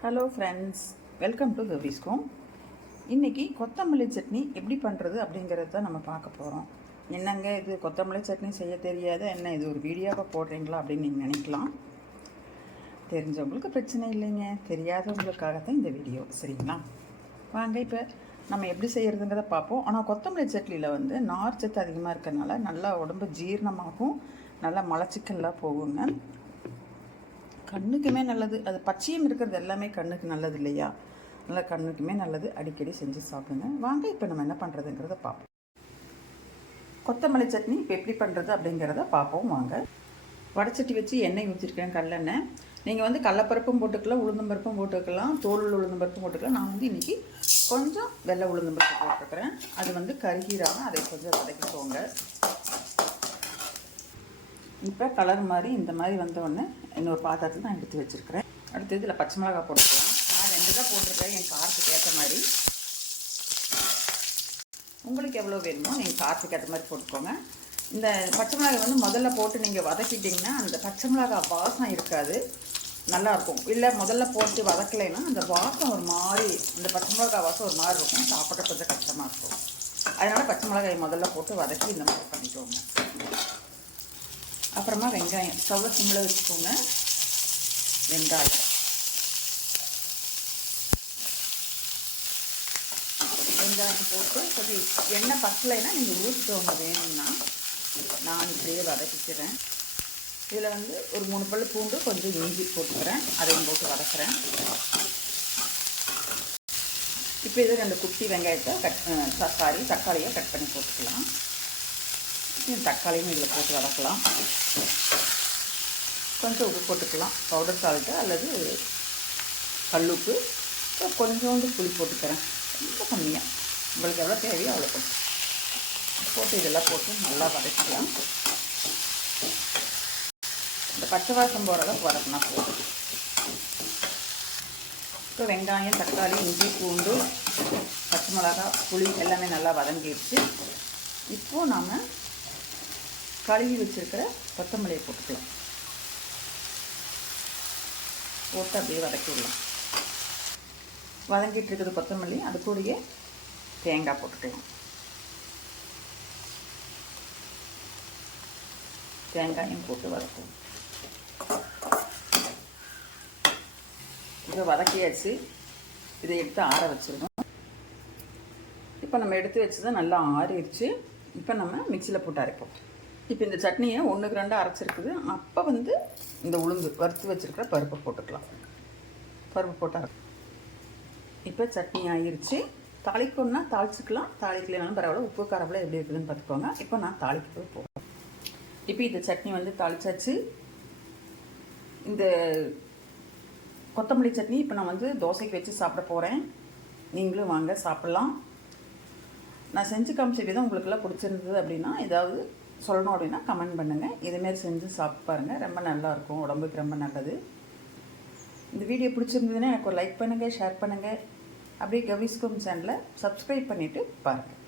Hello friends, welcome to கவிஸ்கோம். இன்றைக்கி கொத்தமல்லி சட்னி எப்படி பண்ணுறது அப்படிங்கிறது தான் நம்ம பார்க்க போகிறோம். என்னங்க இது கொத்தமல்லி சட்னி செய்ய தெரியாத, என்ன இது ஒரு வீடியோவை போடுறீங்களா அப்படின்னு நீங்கள் நினைக்கலாம். தெரிஞ்சவங்களுக்கு பிரச்சனை இல்லைங்க, தெரியாதவங்களுக்காக தான் இந்த வீடியோ, சரிங்களா? வாங்க இப்போ நம்ம எப்படி செய்கிறதுங்கிறத பார்ப்போம். ஆனால் கொத்தமல்லி சட்னியில் வந்து நார் சத்து அதிகமாக இருக்கிறதுனால நல்லா உடம்பு ஜீரணமாகும், நல்லா மலச்சிக்கல்லாம் போகுங்க. கண்ணுக்குமே நல்லது. அது பச்சையும் இருக்கிறது எல்லாமே கண்ணுக்கு நல்லது இல்லையா? நல்லா கண்ணுக்குமே நல்லது. அடிக்கடி செஞ்சு சாப்பிடுங்க. வாங்க இப்போ நம்ம என்ன பண்ணுறதுங்கிறத பார்ப்போம். கொத்தமல்லி சட்னி இப்போ எப்படி பண்ணுறது அப்படிங்கிறத பார்ப்போம் வாங்க. வடைச்சட்டி வச்சு எண்ணெய் ஊற்றிருக்கேன், கடலெண்ணெய். நீங்கள் வந்து கடலப்பருப்பும் போட்டுக்கலாம், உளுந்தம்பருப்பும் போட்டுக்கலாம், தோல் உளுந்தம்பருப்பும் போட்டுக்கலாம். நான் வந்து இன்றைக்கி கொஞ்சம் வெள்ளை உளுந்தம்பருப்பு போட்டுருக்குறேன். அது வந்து கருகீராமல் அதை கொஞ்சம் வதக்கிக்கோங்க. இப்போ கலர் மாதிரி இந்த மாதிரி வந்தோடனே இன்னொரு பாத்திரத்தில் நான் எடுத்து வச்சுருக்கிறேன். அடுத்து இதில் பச்சை மிளகாய் போட்டுக்கலாம். நான் 2 தான் போட்டிருக்கேன், என் காரத்துக்கு ஏற்ற மாதிரி. உங்களுக்கு எவ்வளோ வேணுமோ நீங்கள் காரத்துக்கு ஏற்ற மாதிரி போட்டுக்கோங்க. இந்த பச்சை மிளகாய் வந்து முதல்ல போட்டு நீங்கள் வதக்கிட்டிங்கன்னா அந்த பச்சை மிளகாய் வாசம் இருக்காது, நல்லாயிருக்கும். இல்லை முதல்ல போட்டு வதக்கலைன்னா அந்த வாசம் ஒரு மாதிரி, இந்த பச்சை மிளகாய் வாசம் ஒரு மாதிரி இருக்கும், சாப்பிட கொஞ்சம் கஷ்டமாக இருக்கும். அதனால் பச்சை மிளகாயை முதல்ல போட்டு வதக்கி இந்த மாதிரி பண்ணிக்கோங்க. அப்புறமா வெங்காயம் ஸ்டவ்வை சிம்மில் வச்சுக்கோங்க. வெங்காயம் போட்டு கொஞ்சம் எண்ணெய் பத்தலைன்னா நீங்கள் ஊற்றிக்கோங்க வேணும்னா. நான் இப்படியே வதக்கிக்கிறேன். இதில் வந்து ஒரு 3 பல் பூண்டு, கொஞ்சம் இஞ்சி போட்டுக்கிறேன், அதையும் போட்டு வதக்குறேன். இப்போ இது 2 குட்டி வெங்காயத்தை தக்காளியை கட் பண்ணி போட்டுக்கலாம். தக்காளியும் இதில் போட்டு வதக்கலாம். கொஞ்சம் உப்பு போட்டுக்கலாம், பவுடர் சால்ட்டு அல்லது கல்லுப்பு. கொஞ்சோண்டு புளி போட்டுக்கிறேன், ரொம்ப கம்மியாக, உங்களுக்கு எவ்வளோ தேவையோ அவ்வளோ போட்டு இதெல்லாம் போட்டு நல்லா வதக்கலாம். இந்த பச்சை வாசம் போகிற அளவுக்கு வதக்கினா போதும். இப்போ வெங்காயம், தக்காளி, இஞ்சி, பூண்டு, பச்சை மிளகாய், புளி எல்லாமே நல்லா வதங்கிடுச்சு. இப்போது நாம் கழுவி வச்சுருக்கிற கொத்தமல்லியை போட்டுக்கலாம். போட்டு அப்படியே வதக்கிடலாம். வதங்கிட்டு இருக்குது கொத்தமல்லி, அது கூடயே தேங்காய் போட்டுக்கலாம். தேங்காயும் போட்டு வதக்குவோம். இதை வதக்கியாச்சு. இதை எடுத்து ஆற வச்சுருக்கோம். இப்போ நம்ம எடுத்து வச்சதை நல்லா ஆறிடுச்சு. இப்போ நம்ம மிக்சியில் போட்டு அரைப்போம். இப்போ இந்த சட்னியை 1க்கு 2 அரைச்சிருக்குது. அப்போ வந்து இந்த உளுந்து வறுத்து வச்சுருக்கிற பருப்பை போட்டுக்கலாம். பருப்பு போட்டால் இப்போ சட்னி ஆகிருச்சு. தாளிக்கணுன்னா தாளிச்சிக்கலாம், தாளிக்கலைனாலும் பரவாயில்ல. உப்பு காரப்பில் எப்படி இருக்குதுன்னு பார்த்துக்கோங்க. இப்போ நான் தாளிக்க போகிறேன். இப்போ இந்த சட்னி வந்து தாளிச்சாச்சு. இந்த கொத்தமல்லி சட்னி இப்போ நான் வந்து தோசைக்கு வச்சு சாப்பிட போகிறேன். நீங்களும் வாங்க சாப்பிட்லாம். நான் செஞ்சு காமிச்ச விதம் உங்களுக்கெல்லாம் பிடிச்சிருந்தது அப்படின்னா, ஏதாவது சொல்லணும் அப்படின்னா கமெண்ட் பண்ணுங்கள். இதுமாரி செஞ்சு சாப்பிட்டு பாருங்கள், ரொம்ப நல்லாயிருக்கும், உடம்புக்கு ரொம்ப நல்லது. இந்த வீடியோ பிடிச்சிருந்ததுன்னா எனக்கு ஒரு லைக் பண்ணுங்கள், ஷேர் பண்ணுங்கள். அப்படியே கவிஸ்கோம் சேனலை சப்ஸ்கிரைப் பண்ணிவிட்டு பாருங்கள்.